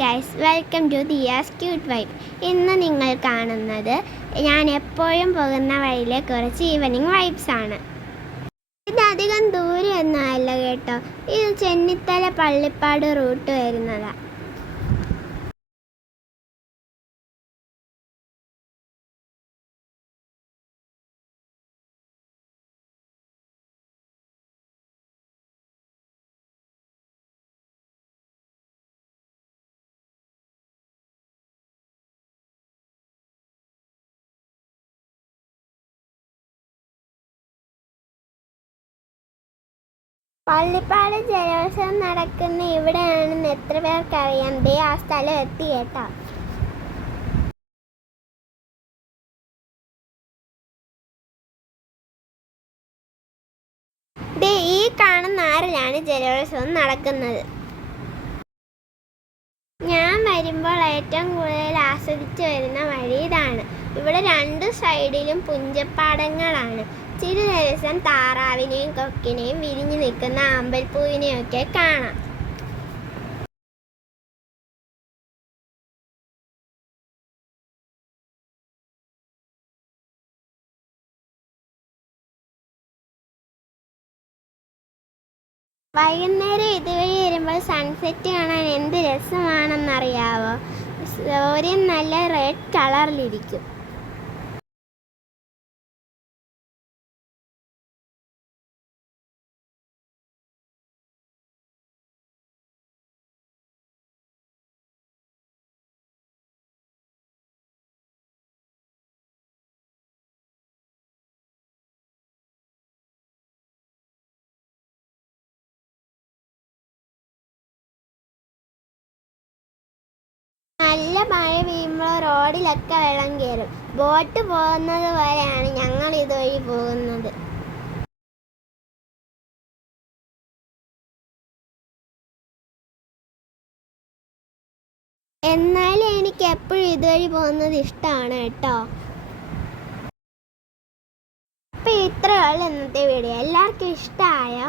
Guys, welcome to Diya's cute vibe. ഇന്ന് നിങ്ങൾ കാണുന്നത് ഞാൻ എപ്പോഴും പോകുന്ന വഴിയിലെ കുറച്ച് ഈവനിങ് വൈബ്സ് ആണ്. ഇതധികം ദൂരമൊന്നും അല്ല കേട്ടോ, ഇത് ചെന്നിത്തല പള്ളിപ്പാട് റൂട്ട് വരുന്നതാണ്. പള്ളിപ്പാട് ജലോത്സവം നടക്കുന്ന ഇവിടെയാണെന്ന് എത്ര പേർക്കറിയാം? ദേ ആ സ്ഥലം എത്തി കേട്ടോ. ദേ ഈ കാണുന്ന ആറിലാണ് ജലോത്സവം നടക്കുന്നത്. ഞാൻ വരുമ്പോൾ ഏറ്റവും കൂടുതൽ ആസ്വദിച്ചു വരുന്ന വഴി ഇതാണ്. ഇവിടെ രണ്ട് സൈഡിലും പുഞ്ചപ്പാടങ്ങളാണ്. ചില ദിവസം താറാവിനെയും കൊക്കിനെയും വിരിഞ്ഞു നിൽക്കുന്ന അമ്പൽപ്പൂവിനെയും ഒക്കെ കാണാം. വൈകുന്നേരം ഇതുവഴി വരുമ്പോൾ സൺസെറ്റ് കാണാൻ എന്ത് രസമാണെന്നറിയാവോ? സൂര്യൻ നല്ല റെഡ് കളറിലിരിക്കും. നല്ല മഴ പെയ്യുമ്പോൾ റോഡിലൊക്കെ വെള്ളം കയറും. ബോട്ട് പോകുന്നത് വരെയാണ് ഞങ്ങൾ ഇതുവഴി പോകുന്നത്. എന്നാലും എനിക്ക് എപ്പോഴും ഇതുവഴി പോകുന്നത് ഇഷ്ടമാണ് കേട്ടോ. അപ്പോൾ ഇത്രയേ ഉള്ളൂ ഇന്നത്തെ വീഡിയോ. എല്ലാവർക്കും ഇഷ്ടമായോ?